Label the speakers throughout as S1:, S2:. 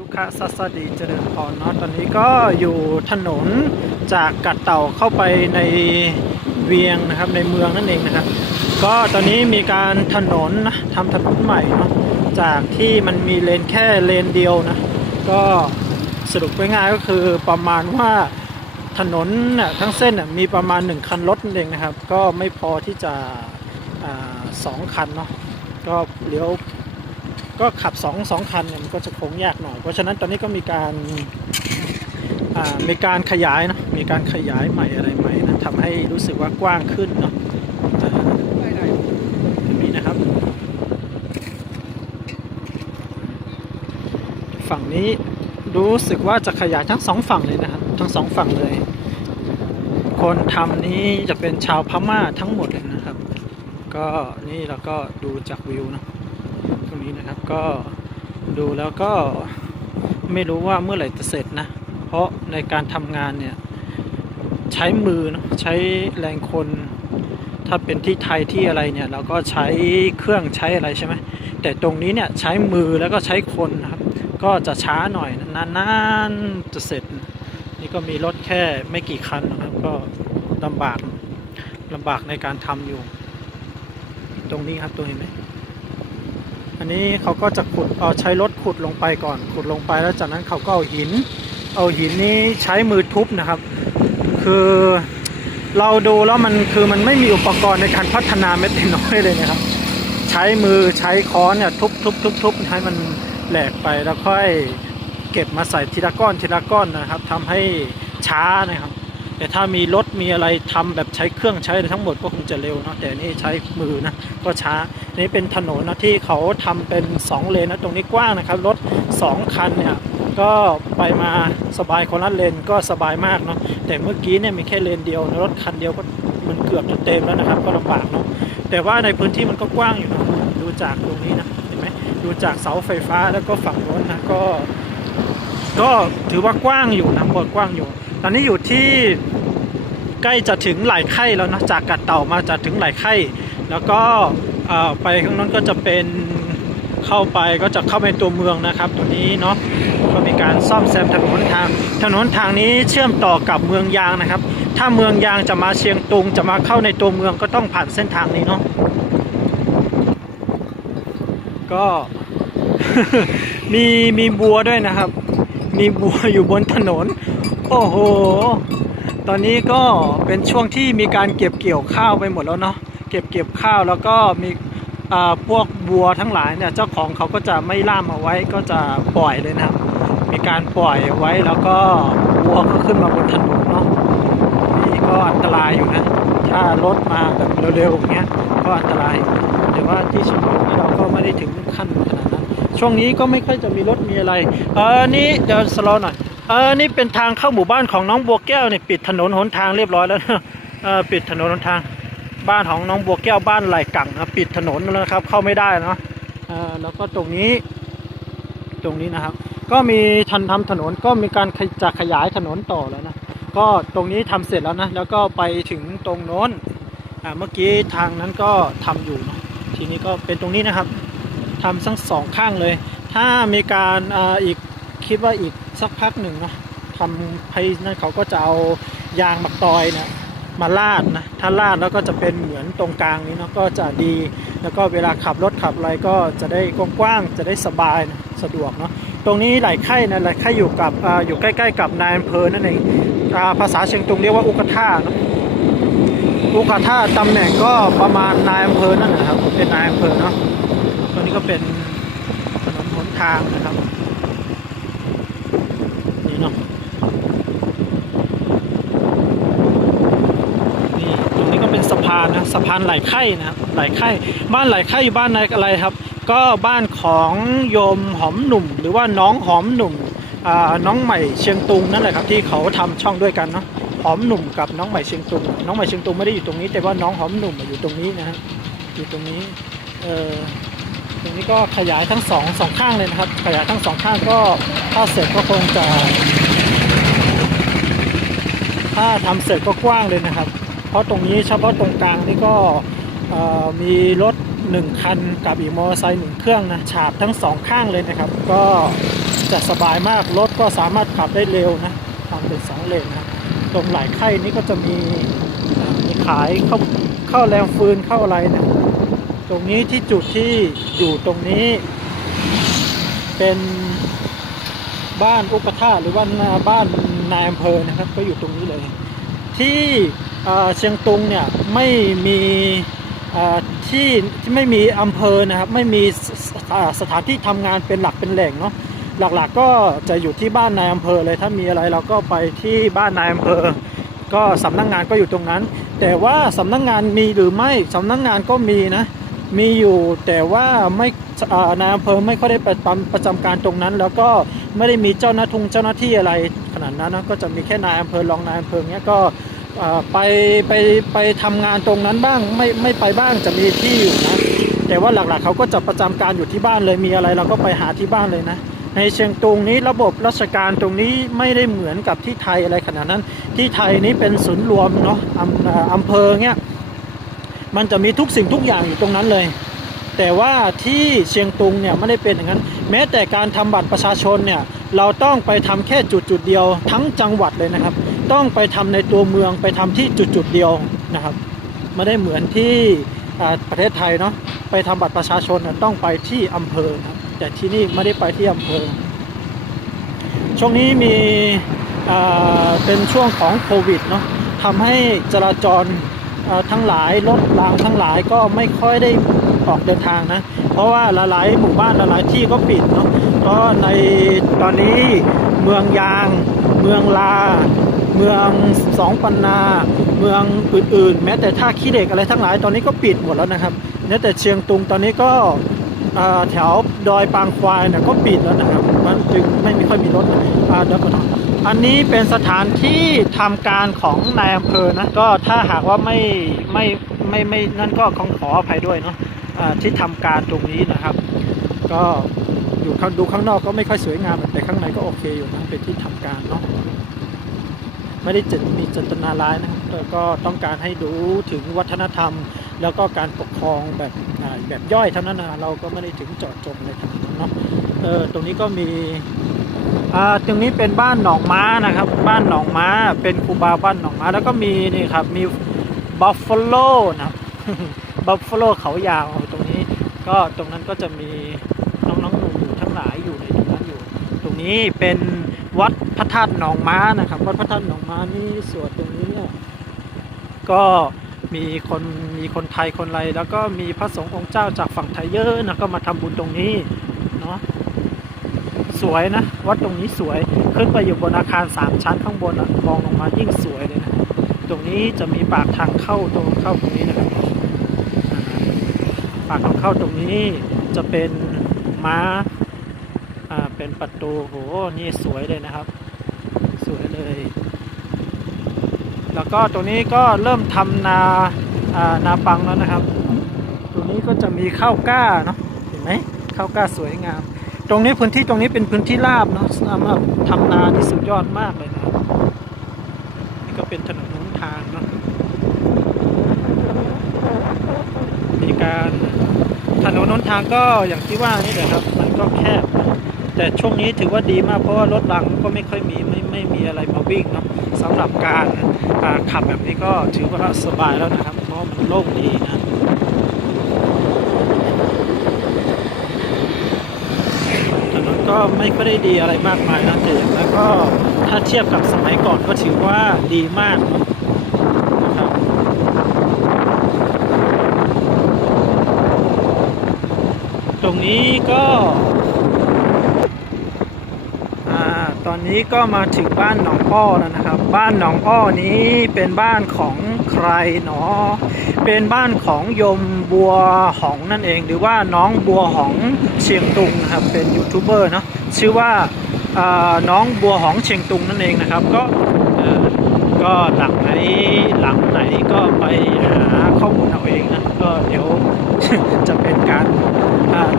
S1: สุขสัสดีเจริญพรเนาะตอนนี้ก็อยู่ถนนจากกัดเต่าเข้าไปในเวียงนะครับในเมืองนั่นเองนะครับ ก็ตอนนี้มีการถนนนะทำถนนใหม่เนาะจากที่มันมีเลนแค่เลนเดียวนะ ก็สรุปง่ายๆก็คือประมาณว่าถนนน่ะทั้งเส้นน่ะมีประมาณ 1 คันรถนั่นเองนะครับ ก็ไม่พอที่จะสองคันเนาะก็เลี้ยว ก็ขับ2องสองคันเนี่ยมันก็จะโค้งยากหน่อย เพราะฉะนั้นตอนนี้ก็มีการมีการขยายนะมีการขยายใหม่อะไรใหม่นะทำให้รู้สึกว่ากว้างขึ้นเนาะแบบนี้นะครับ ฝั่งนี้รู้สึกว่าจะขยายทั้งสองฝั่งเลยนะครับทั้งสองฝั่งเลย คนทำนี้จะเป็นชาวพม่าทั้งหมดเลยนะครับ ก็นี่เราก็ดูจากวิวนะ ตรงนี้นะครับก็ดูแล้วก็ไม่รู้ว่าเมื่อไหร่จะเสร็จนะ เพราะในการทำงานเนี่ย ใช้มือเนะใช้แรงคน ถ้าเป็นที่ไทยที่อะไรเนี่ย เราก็ใช้เครื่องใช้อะไรใช่ไหมแต่ตรงนี้เนี่ยใช้มือแล้วก็ใช้คนนะครับ ก็จะช้าหน่อยนานๆจะเสร็จ นี่ก็มีรถแค่ไม่กี่คันนะครับ ก็ลำบากลำบากในการทำอยู่ ตรงนี้ครับตัวเห็นไหม อันนี้เขาก็จะขุดเอาใช้รถขุดลงไปก่อน ขุดลงไปแล้วจากนั้นเขาก็เอาหิน เอาหินนี้ใช้มือทุบนะครับ คือเราดูแล้วมันคือมันไม่มีอุปกรณ์ในการพัฒนาเม็ดแต่น้อยเลยนะครับ ใช้มือใช้ค้อนเนี่ยทุบทุบทุบทุบให้มันแหลกไปแล้วค่อยเก็บมาใส่ทีละก้อนทีละก้อนนะครับทำให้ช้านะครับ แต่ถ้ามีรถมีอะไรทำแบบใช้เครื่องใช้อะไรทั้งหมดก็คงจะเร็วเนาะแต่นี่ใช้มือนะก็ช้านี่เป็นถนนนะที่เขาทำเป็น 2 เลนนะตรงนี้กว้างนะครับรถ 2 คันเนี่ยก็ไปมาสบายคนละเลนก็สบายมากเนาะแต่เมื่อกี้เนี่ยมีแค่เลนเดียวนะรถคันเดียวก็มันเกือบจะเต็มแล้วนะครับ ก็ลำบากเนาะแต่ว่าในพื้นที่มันก็กว้างอยู่นะดูจากตรงนี้นะเห็นไหมดูจากเสาไฟฟ้าแล้วก็ฝั่งโน้นนะก็ ก็ถือว่ากว้างอยู่นะบนกว้างอยู่ ตอนนี้อยู่ที่ ใกล้จะถึงไหลไข่แล้วนะจากกัดเต่ามาจะถึงไหลไข่แล้วก็ไปข้างนั้นก็จะเป็นเข้าไปก็จะเข้าไปตัวเมืองนะครับตัวนี้เนาะก็มีการซ่อมแซมถนนทาง ถนนทางนี้เชื่อมต่อกับเมืองยางนะครับ ถ้าเมืองยางจะมาเชียงตุง จะมาเข้าในตัวเมืองก็ต้องผ่านเส้นทางนี้เนาะก็มีมีบัวด้วยนะครับ มีบัวอยู่บนถนน โอ้โห ตอนนี้ก็เป็นช่วงที่มีการเก็บเกี่ยวข้าวไปหมดแล้วเนาะเก็บเกี่ยวข้าวแล้วก็มีพวกบัวทั้งหลายเนี่ยเจ้าของเขาก็จะไม่ล่ามเอาไว้ก็จะปล่อยเลยนะครับ มีการปล่อยไว้แล้วก็บัวก็ขึ้นมาบนถนนเนาะนี่ก็อันตรายอยู่นะ ถ้ารถมาแบบเร็วๆอย่างเงี้ยก็อันตรายแต่ว่าที่ชียงใหม่นี่เราก็ไม่ได้ถึงขั้นขนาดนั้นช่วงนี้ก็ไม่ค่อยจะมีรถมีอะไรเออนี่เดี๋ยวสโลว์หน่อย เออนี่เป็นทางเข้าหมู่บ้านของน้องบัวแก้วเนี่ยปิดถนนหนทางเรียบร้อยแล้วนะเออปิดถนนหนทาง บ้านของน้องบัวแก้วบ้านไหลกังนะปิดถนนแล้วนะครับ เข้าไม่ได้เนาะเออแล้วก็ตรงนี้ ตรงนี้นะครับ ก็มีทันทำถนนก็มีการจะขยายถนนต่อแล้วนะก็ตรงนี้ทำเสร็จแล้วนะแล้วก็ไปถึงตรงโน้นอ่าเมื่อกี้ทางนั้นก็ทำอยู่นะทีนี้ก็เป็นตรงนี้นะครับทำทั้งสองข้างเลย ถ้ามีการอ่าอีก คิดว่าอีกสักพักหนึ่งเนาะทำให้นั่นเขาก็จะเอายางมักตอยเนี่ยมาลาดนะถ้าลาดแล้วก็จะเป็นเหมือนตรงกลางนี้เนาะก็จะดี แล้วก็เวลาขับรถขับอะไรก็จะได้กว้างๆจะได้สบายนะสะดวกเนาะตรงนี้ไหลไข่นะไหลไข่อยู่กับออยู่ใกล้ๆ กับนายอำเภอนั่นเองภาษาเชียงตุงเรียกว่าอุกท่าเนอะอุกท่าตำแหน่งก็ประมาณนายอำเภอนั่นนะครับเป็นนายอำเภอเนาะตัวนี้ก็เป็นถนนหนทางนะครับ นี่เนาะนี่ตรงนี้ก็เป็นสะพานนะสะพานไหลไข่นะครับไหลไข่บ้านไหลไข่อยู่บ้านในอะไรครับ ก็บ้านของโยมหอมหนุ่ม หรือว่าน้องหอมหนุ่มน้องใหม่เชียงตุงนั่นแหละครับที่เขาทำช่องด้วยกันเนาะหอมหนุ่มกับน้องใหม่เชียงตุง น้องใหม่เชียงตุงไม่ได้อยู่ตรงนี้ แต่ว่าน้องหอมหนุ่มอยู่ตรงนี้นะฮะอยู่ตรงนี้เออ ตรงนี้ก็ขยายทั้งสองสองข้างเลยนะครับ ขยายทั้งสองข้างก็ถ้าเสร็จก็คงจะ ถ้าทำเสร็จก็กว้างเลยนะครับ เพราะตรงนี้เฉพาะตรงกลางนี่ก็มีรถหนึ่งคันกับอีกมอเตอร์ไซค์หนึ่งเครื่องนะฉาบทั้งสองข้างเลยนะครับ ก็จะสบายมากรถก็สามารถขับได้เร็วนะทำเป็นสองเลนนะตรงหลายไข่นี้ก็จะมีมีขายข้าวข้าวแรงฟืนข้าวอะไรนะ ตรงนี้ที่จุดที่อยู่ตรงนี้ เป็นบ้านอุปถาหรือว่าบ้านนายอำเภอนะครับ ก็อยู่ตรงนี้เลย ที่เชียงตุงเนี่ยไม่มีที่ที่ไม่มีอำเภอนะครับ ไม่มีสสอ่าสถานที่ทำงานเป็นหลักเป็นแหล่งเนาะหลักๆก็จะอยู่ที่บ้านนายอำเภอเลยถ้ามีอะไรเราก็ไปที่บ้านนายอำเภอ ก็สำนักงานก็อยู่ตรงนั้น แต่ว่าสำนักงานมีหรือไม่สำนักงานก็มีนะ มีอยู่แต่ว่าไม่นายอำเภอไม่ค่อยได้ประจำประจำการตรงนั้น แล้วก็ไม่ได้มีเจ้าหน้าทุงเจ้าหน้าที่อะไรขนาดนั้นนะก็จะมีแค่นายอำเภอรองนายอำเภอเนี้ยก็ไปไปไปทำงานตรงนั้นบ้างไม่ไม่ไปบ้างจะมีที่อยู่นะแต่ว่าหลักๆเขาก็จะประจำการอยู่ที่บ้านเลยมีอะไรเราก็ไปหาที่บ้านเลยนะ ในเชียงตุงนี้ระบบราชการตรงนี้ไม่ได้เหมือนกับที่ไทยอะไรขนาดนั้น ที่ไทยนี้เป็นศูนย์รวมเนาะอำอำเภอเนี้ย มันจะมีทุกสิ่งทุกอย่างอยู่ตรงนั้นเลย แต่ว่าที่เชียงตุงเนี่ยไม่ได้เป็นอย่างนั้น แม้แต่การทำบัตรประชาชนเนี่ยเราต้องไปทำแค่จุดจุดเดียว ทั้งจังหวัดเลยนะครับ ต้องไปทำในตัวเมืองไปทำที่จุดจุดเดียวนะครับไม่ได้เหมือนที่ประเทศไทยเนาะไปทำบัตรประชาชนต้องไปที่อำเภอครับแต่ที่นี่ไม่ได้ไปที่อำเภอ ช่วงนี้มีเป็นช่วงของโควิดเนาะทำให้จราจร ทั้งหลายรถรางทั้งหลายก็ไม่ค่อยได้ออกเดินทางนะ เพราะว่าหลายๆหมู่บ้านหลายๆที่ก็ปิดเนาะเพราะในตอนนี้เมืองยาง เมืองลา เมืองสองปันนา เมืองอื่นๆ แม้แต่ท่าขี้เหล็กอะไรทั้งหลายตอนนี้ก็ปิดหมดแล้วนะครับแม้แต่เชียงตุงตอนนี้ก็แถวดอยปางควายเนี่ยก็ปิดแล้วนะครับมันจึงไม่มีค่อยมีรถอ่าเดี๋ยวก่อน อันนี้เป็นสถานที่ทำการของนายอำเภอนะก็ถ้าหากว่าไม่ไม่ไม่ไม่นั่นก็ขอขออภัยด้วยเนาะที่ทำการตรงนี้นะครับ ก็อยู่ข้างดูข้างนอกก็ไม่ค่อยสวยงามแต่ข้างในก็โอเคอยู่นะเป็นที่ทำการเนาะไม่ได้จะมีจตนาร้ายนะครับแต่ก็ต้องการให้ดูถึงวัฒนธรรม แล้วก็การปกครองแบบแบบย่อยเท่านั้นนะเราก็ไม่ได้ถึงจาะจงเลยครับเนาะเออตรงนี้ก็มี ตรงนี้เป็นบ้านหนองม้านะครับ บ้านหนองม้า เป็นคูบาบ้านหนองม้า แล้วก็มีนี่ครับ มีบัฟฟโลนะครับบัฟฟโลเขายาวตรงนี้ ก็ตรงนั้นก็จะมีน้องๆหนูๆทั้งหลายอยู่ในตรงนั้นอยู่ ตรงนี้เป็นวัดพระธาตุหนองม้านะครับ วัดพระธาตุหนองม้านี่สวนตรงนี้เนี่ยก็มีคนมีคนไทยคนไรแล้วก็มีพระสงฆ์องค์เจ้าจากฝั่งไทยเยอะนะก็มาทำบุญตรงนี้เนาะ สวยนะ วัดตรงนี้สวยขึ้นไปอยู่บนอาคารสามชั้นข้างบนมองลงมายิ่งสวยเลยนะ ตรงนี้จะมีปากทางเข้าตรงเข้าตรงนี้นะครับ ปากทางเข้าตรงนี้จะเป็นม้าอ่าเป็นประตูโหนี่สวยเลยนะครับ สวยเลย แล้วก็ตรงนี้ก็เริ่มทำนาอ่านาปังแล้วนะครับ ตรงนี้ก็จะมีข้าวกล้าเนาะเห็นไหมข้าวกล้าสวยงาม ตรงนี้พื้นที่ตรงนี้เป็นพื้นที่ราบเนาะสามารถทำนาที่สุดยอดมากเลยนะครับนี่ก็เป็นถนนหนทางเนาะมีการถนนหนทางก็อย่างที่ว่านี่แหละครับ มันก็แคบแต่ช่วงนี้ถือว่าดีมากเพราะว่ารถรังก็ไม่ค่อยมีไม่ไม่มีอะไรมาวิ่งเนาะสำหรับการขับแบบนี้ก็ถือว่าสบายแล้วนะครับเพราะมันโล่งดีนะถนน ก็ไม่ค่อยได้ดีอะไรมากมายนะแต่อย่างนั้นก็ถ้าเทียบกับสมัยก่อนก็ถือว่าดีมากนะครับตรงนี้ก็อ่าตอนนี้ก็มาถึงบ้านหนองอ้อแล้วนะครับ บ้านหนองอ้อนี้เป็นบ้านของใครหนอ เป็นบ้านของยมบัวหองนั่นเอง หรือว่าน้องบัวหองเชียงตุงนะครับเป็นยูทูบเบอร์เนาะชื่อว่าน้องบัวหองเชียงตุงนั่นเองนะครับ ก็ก็หลังไหนหลังไหนก็ไปหาข้อมูลเอาเองนะก็เดี๋ยวจะเป็นการ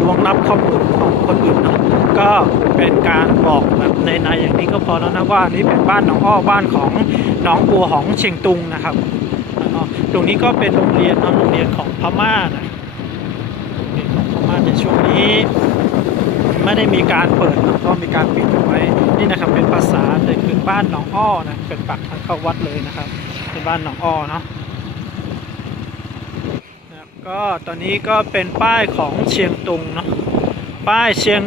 S1: อ่วงลับข้อมูลของคนอื่นเนาะก็เป็นการบอกแบบในในอย่างนี้ก็พอแล้วนะว่านี่เป็นบ้านหนองอ้อบ้านของน้องบัวของเชียงตุงนะครับ ตรงนี้ก็เป็นโรงเรียนนะโรงเรียนของพม่านะโรงเรียนของพม่าในช่วงนี้ไม่ได้มีการเปิดนะก็มีการปิดเอาไว้นี่นะครับเป็นภาษาเลยคือบ้านหนองอ้อนะเป็นปากทางเข้าวัดเลยนะครับเป็นบ้านหนองอ้อเนาะก็ตอนนี้ก็เป็นป้ายของเชียงตุงเนาะป้ายเชียง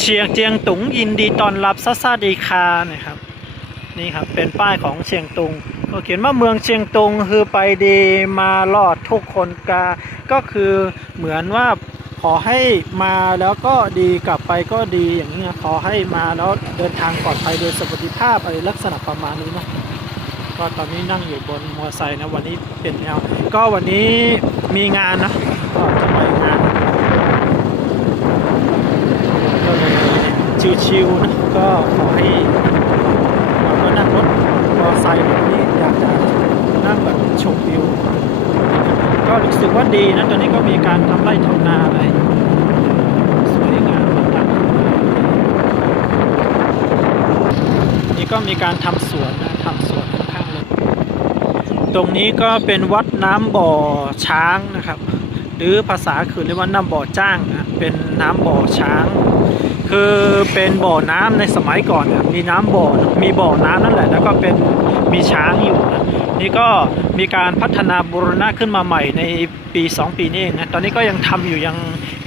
S1: เชียงเจียงตุงยินดีตอนรับซัสซาดีคานะครับ นี่ครับเป็นป้ายของเชียงตุงก็เขียนว่าเมืองเชียงตุงคือไปดีมาลอดทุกคนกาก็คือเหมือนว่าขอให้มาแล้วก็ดีกลับไปก็ดีอย่างนี้ขอให้มาแล้วเดินทางปลอดภัยโดยสวัสดิภาพอะไรลักษณะประมาณนี้นะก็ตอนนี้นั่งอยู่บนมอเตอร์ไซค์นะวันนี้เป็นแนวก็วันนี้มีงานนะก็จะไปงานก็เลยชิวๆนะก็ขอให้ เราก็นั่งรถมอเตอร์ไซค์แบบนี้อยากจะนั่งแบบชมวิว ก็รู้สึกว่า ดีนะตอนนี้ก็มีการทำไร่ทำนาอะไรสวยงามมากๆนี่ก็มีการทำสวนนะทำสวนข้างๆเลยตรงนี้ก็เป็นวัดน้ำบ่อช้างนะครับ หรือภาษาคือเรียกว่าน้ำบ่อจ้างนะเป็นน้ำบ่อช้าง คือเป็นบ่อน้ำในสมัยก่อนเนี่ยมีน้ำบ่อมีบ่อน้ำนั่นแหละแล้วก็เป็นมีช้างอยู่นะนี่ก็มีการพัฒนาบูรณะขึ้นมาใหม่ในปี 2 ปีนี้เองนะตอนนี้ก็ยังทำอยู่ยัง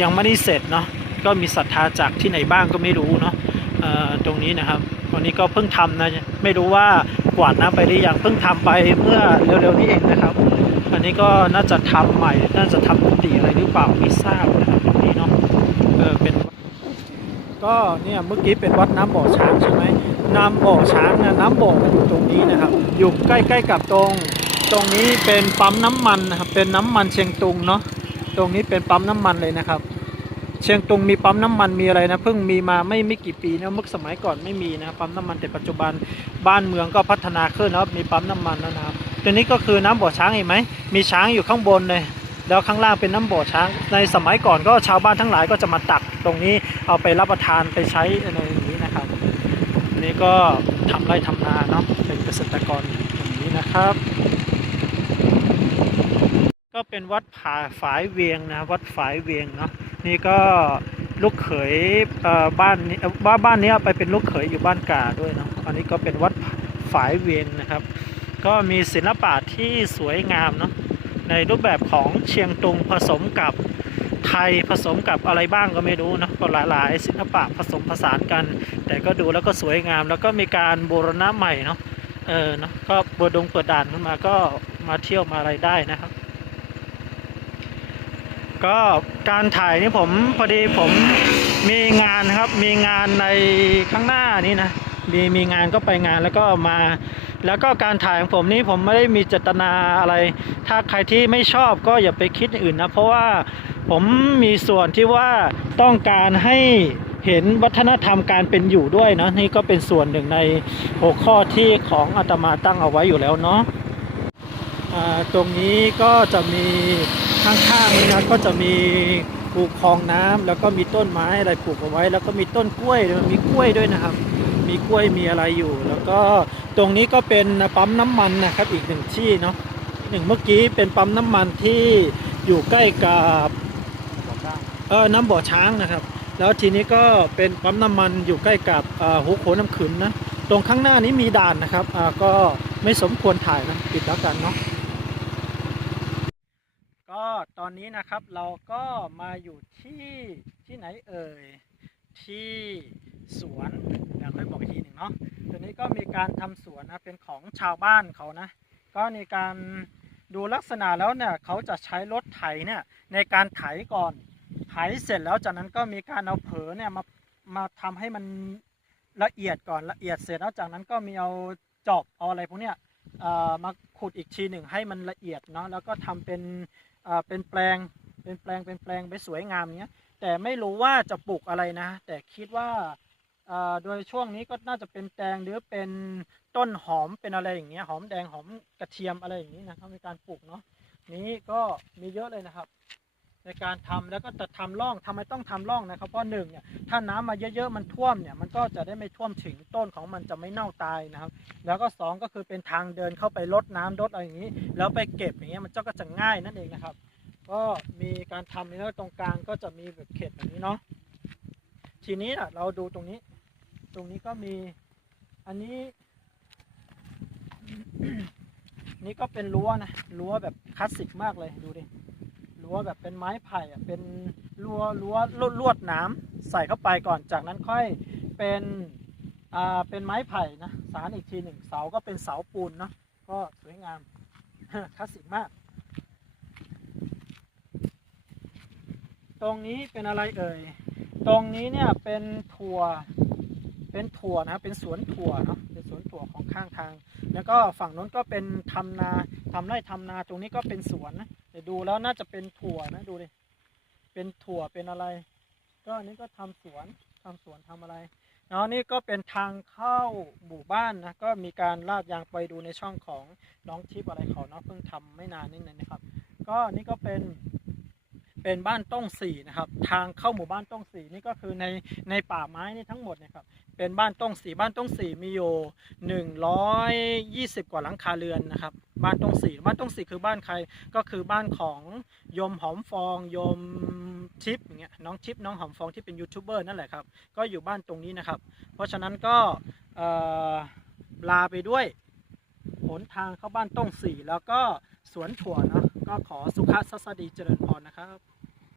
S1: ยังไม่ได้เสร็จเนาะก็มีศรัทธาจากที่ไหนบ้างก็ไม่รู้เนาะตรงนี้นะครับตอนนี้ก็เพิ่งทำนะไม่รู้ว่ากวาดน้ำไปหรือยังเพิ่งทำไปเมื่อเร็วๆนี้เองนะครับ อันนี้ก็น่าจะทำใหม่น่าจะทำกุฏิอะไรหรือเปล่าไม่ทราบนะครับตรงนี้เนาะเออเป็น ก็เนี่ยเมื่อกี้เป็นวัดน้ำบ่อช้างใช่ไหมน้ำบ่อช้างนะน้ำบ่อมันอยู่ตรงนี้นะครับ อยู่ใกล้ๆกับตรง ตรงนี้เป็นปั๊มน้ำมันนะครับเป็นน้ำมันเชียงตุงเนาะตรงนี้เป็นปั๊มน้ำมันเลยนะครับ เชียงตุงมีปั๊มน้ำมันมีอะไรนะเพิ่งมีมาไม่ไม่กี่ปีนะเมื่อสมัยก่อนไม่มีนะปั๊มน้ำมันแต่ปัจจุบันบ้านเมืองก็พัฒนาขึ้นแล้วมีปั๊มน้ำมันแล้วนะครับตัวนี้ก็คือน้ำบ่อช้างเห็นไหมมีช้างอยู่ข้างบนเลย แล้วข้างล่างเป็นน้ำบ่อช้าง ในสมัยก่อนก็ชาวบ้านทั้งหลายก็จะมาตักตรงนี้เอาไปรับประทานไปใช้อะไรอย่างนี้นะครับนนี้ก็ทำไร่ทำนาเนาะเป็นเกษตรกรอย่างนี้นะครับ ก็เป็นวัดผาฝายเวียงนะวัดฝายเวียงเนาะนี่ก็ลูกเขยเบ้านนี้บ้านบ้านนี้ไปเป็นลูกเขยอยู่บ้านกาด้วยเนาะอันนี้ก็เป็นวัดฝายเวียงนะครับ ก็มีศิลปะที่สวยงามเนาะ ในรูปแบบของเชียงตุงผสมกับไทยผสมกับอะไรบ้างก็ไม่รู้นะก็หลายๆศิลปะผสมผสานกัน แต่ก็ดูแล้วก็สวยงาม แล้วก็มีการบูรณะใหม่เนาะเออเนาะก็เปิดดงเปิดด่านขึ้นมาก็มาเที่ยวมาอะไรได้นะครับ ก็การถ่ายนี่ผมพอดีผมมีงานครับมีงานในข้างหน้านี้นะมีมีงานก็ไปงานแล้วก็มา แล้วก็การถ่ายของผมนี่ผมไม่ได้มีเจตนาอะไร ถ้าใครที่ไม่ชอบก็อย่าไปคิดอื่นนะ เพราะว่าผมมีส่วนที่ว่าต้องการให้เห็นวัฒนธรรมการเป็นอยู่ด้วยนะนี่ก็เป็นส่วนหนึ่งในหัวข้อที่ของอาตมาตั้งเอาไว้อยู่แล้วเนาะตรงนี้ก็จะมีข้างๆนี้นะก็จะมีปลูกคลองน้ำแล้วก็มีต้นไม้อะไรปลูกเอาไว้ แล้วก็มีต้นกล้วยด้วยมีกล้วยด้วยนะครับ มีกล้วยมีอะไรอยู่ แล้วก็ ตรงนี้ก็เป็นปั๊มน้ำมันนะครับอีกหนึ่งที่เนาะหนึ่งเมื่อกี้เป็นปั๊มน้ำมันที่อยู่ใกล้กับเออน้ำบ่อช้างนะครับ แล้วทีนี้ก็เป็นปั๊มน้ำมันอยู่ใกล้กับหัวโขนน้ำขืนนะตรงข้างหน้านี้มีด่านนะครับก็ไม่สมควรถ่ายนะปิดแล้วกันเนาะก็ตอนนี้นะครับเราก็มาอยู่ที่ที่ไหนเอ่ยที่สวนเดี๋ยวค่อยบอกอีกทีหนึ่งเนาะ ตัวนี้ก็มีการทำสวนนะเป็นของชาวบ้านเขานะ ก็ในการดูลักษณะแล้วเนี่ยเขาจะใช้รถไถเนี่ยในการไถก่อนไถเสร็จแล้วจากนั้นก็มีการเอาเผอเนี่ยมามาทำให้มันละเอียดก่อนละเอียดเสร็จแล้วจากนั้นก็มีเอาจอบเอาอะไรพวกเนี้ยเอ่อมาขุดอีกทีหนึ่งให้มันละเอียดเนาะแล้วก็ทำเป็นเอ่อเป็นแปลงเป็นแปลงเป็นแปลงไปสวยงามอย่างเงี้ยแต่ไม่รู้ว่าจะปลูกอะไรนะ แต่คิดว่า โดยช่วงนี้ก็น่าจะเป็นแตงหรือเป็นต้นหอมเป็นอะไรอย่างเงี้ยหอมแดงหอมกระเทียมอะไรอย่างนี้นะครับในการปลูกเนาะนี้ก็มีเยอะเลยนะครับ ในการทำแล้วก็จะทำร่องทำไมต้องทำร่องนะครับเพราะหนึ่งเนี่ยถ้าน้ำมาเยอะๆมันท่วมเนี่ยมันก็จะได้ไม่ท่วมถึงต้นของมันจะไม่เน่าตายนะครับ แล้วก็สองก็คือเป็นทางเดินเข้าไปลดน้ำลดอะไรอย่างนี้ แล้วไปเก็บอย่างเงี้ยมันก็จะง่ายนั่นเองนะครับ ก็มีการทำแล้วตรงกลางก็จะมีแบบเขตแบบนี้เนาะทีนี้เราดูตรงนี้ ตรงนี้ก็มีอันนี้ นี่ก็เป็นรั้วนะรั้วแบบคลาสสิกมากเลยดูดิรั้วแบบเป็นไม้ไผ่อะเป็นรั้วรั้วลวดลวดหน้ำใส่เข้าไปก่อนจากนั้นค่อยเป็นอ่าเป็นไม้ไผ่นะสารอีกทีหนึ่งเสาก็เป็นเสาปูนเนาะก็สวยงามคลาสสิกมาก ตรงนี้เป็นอะไรเอ่ยตรงนี้เนี่ยเป็นถั่ว เป็นถั่วนะเป็นสวนถั่วเนาะเป็นสวนถั่วของข้างทาง แล้วก็ฝั่งนู้นก็เป็นทำนาทำไร่ทำนาตรงนี้ก็เป็นสวนนะแต่ดูแล้วน่าจะเป็นถั่วนะดูดิเป็นถั่วเป็นอะไร ก็อันนี้ก็ทำสวนทำสวนทำอะไรเนาะนี่ก็เป็นทางเข้าหมู่บ้านนะก็มีการลาดยางไปดูในช่องของน้องทิพย์อะไรเขาเนาะเพิ่งทำไม่นานนิดนึงนะครับ ก็นี่ก็เป็นเป็นบ้านต้องสี่นะครับ ทางเข้าหมู่บ้านต้องสี่นี่ก็คือในในป่าไม้นี่ทั้งหมดนี่ยครับ เป็นบ้านต้องสี่บ้านต้องสี่มีอยู่หนึ่งร้อยยี่สิบกว่าหลังคาเรือนนะครับ บ้านต้องสี่บ้านต้องสี่คือบ้านใครก็คือบ้านของโยมหอมฟองโยมทิพย์อย่างเงี้ยน้องทิพย์น้องหอมฟองที่เป็นยูทูบเบอร์นั่นแหละครับ ก็อยู่บ้านตรงนี้นะครับ เพราะฉะนั้นก็ลาไปด้วยหนทางเข้าบ้านต้องสี่แล้วก็สวนถั่วเนาะก็ขอสุขสัสดีเจริญพรนะครับ